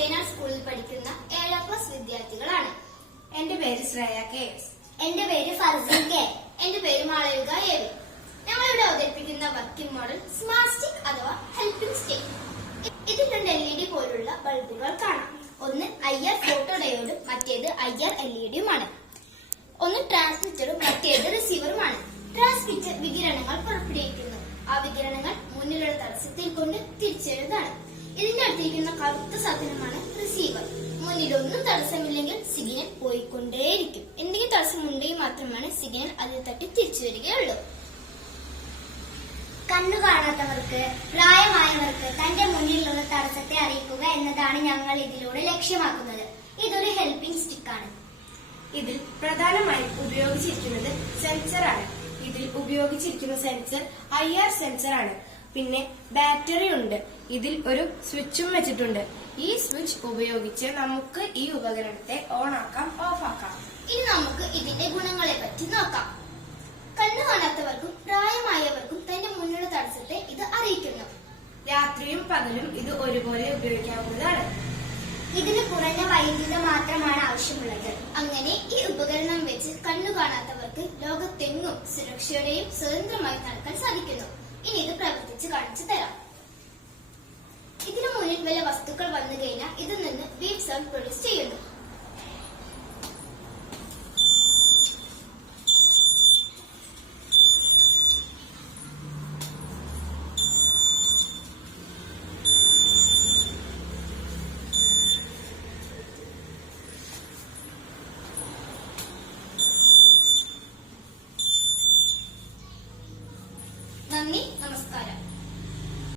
മൊട്ടേനാട് സ്കൂളിൽ പഠിക്കുന്ന 7ാം ക്ലാസ് വിദ്യാർത്ഥികളാണ്. എന്റെ പേര് ശ്രേയ കെ എസ്. എന്റെ പേര് ഫർസീൻ കെ. എന്റെ പേര് മാളവിക എവി. ഞങ്ങളിവിടെ അവതരിപ്പിക്കുന്ന വർക്കിംഗ് മോഡൽ സ്മാർട്ട് സ്റ്റിക് അഥവാ ഹെൽപ്പിംഗ് സ്റ്റിക്. ഇതിൽ 2 LED പോലുള്ള ബൾബുകൾ കാണാം. ഒന്ന് IR ഫോട്ടോ ഡയോഡും മറ്റേത് IR LEDയുമാണ്. ഒന്ന് ട്രാൻസ്മിറ്ററും മറ്റേത് റിസീവറുമാണ്. ട്രാൻസ്മിറ്റർ വികിരണങ്ങൾ പുറപ്പെടുവിക്കുന്നു. ആ വികിരണങ്ങൾ മുന്നിലുള്ള തടസ്സത്തിൽ കൊണ്ട് തിരിച്ചെഴുതാണ്. ഇതിന്റെ അടുത്തിരിക്കുന്ന കറുത്ത സാധനമാണ് റിസീവർ. മുന്നിലൊന്നും തടസ്സമില്ലെങ്കിൽ സിഗ്നൽ പോയിക്കൊണ്ടേയിരിക്കും. എന്തെങ്കിലും തടസ്സമുണ്ടെങ്കിൽ മാത്രമാണ് സിഗ്നൽ അതിൽ തട്ടി തിരിച്ചു വരികയുള്ളൂ. കണ്ണു കാണാത്തവർക്ക്, പ്രായമായവർക്ക് തന്റെ മുന്നിലുള്ള തടസ്സത്തെ അറിയിക്കുക എന്നതാണ് ഞങ്ങൾ ഇതിലൂടെ ലക്ഷ്യമാക്കുന്നത്. ഇതൊരു ഹെൽപ്പിംഗ് സ്റ്റിക്കാണ്. ഇതിൽ പ്രധാനമായും ഉപയോഗിച്ചിരിക്കുന്നത് സെൻസറാണ്. ഇതിൽ ഉപയോഗിച്ചിരിക്കുന്ന സെൻസർ IR സെൻസർ ആണ്. പിന്നെ ബാറ്ററി ഉണ്ട്. ഇതിൽ ഒരു സ്വിച്ചും വെച്ചിട്ടുണ്ട്. ഈ സ്വിച്ച് ഉപയോഗിച്ച് നമുക്ക് ഈ ഉപകരണത്തെ ഓൺ ആക്കാം, ഓഫ് ആക്കാം. ഇനി നമുക്ക് ഇതിന്റെ ഗുണങ്ങളെ പറ്റി നോക്കാം. കണ്ണു കാണാത്തവർക്കും പ്രായമായവർക്കും തന്റെ മുന്നിലുള്ള തടസ്സത്തെ ഇത് അറിയിക്കുന്നു. രാത്രിയും പകലും ഇത് ഒരുപോലെ ഉപയോഗിക്കാവുന്നതാണ്. ഇതിന് കുറഞ്ഞ വൈദ്യുതി മാത്രമാണ് ആവശ്യമുള്ളത്. അങ്ങനെ ഈ ഉപകരണം വെച്ച് കണ്ണു കാണാത്തവർക്ക് ലോകത്തെങ്ങും സുരക്ഷയോടെയും സ്വതന്ത്രമായി നടക്കാൻ സാധിക്കുന്നു. ഇനി ഇത് പ്രവർത്തിച്ച് കാണിച്ചു തരാം. ഇതിനു മുന്നിൽ വല്ല വസ്തുക്കൾ വന്നു കഴിഞ്ഞാൽ ഇതിൽ നിന്ന് ബീപ്പ് സൗണ്ട് പ്രൊഡ്യൂസ് ചെയ്യുന്നു.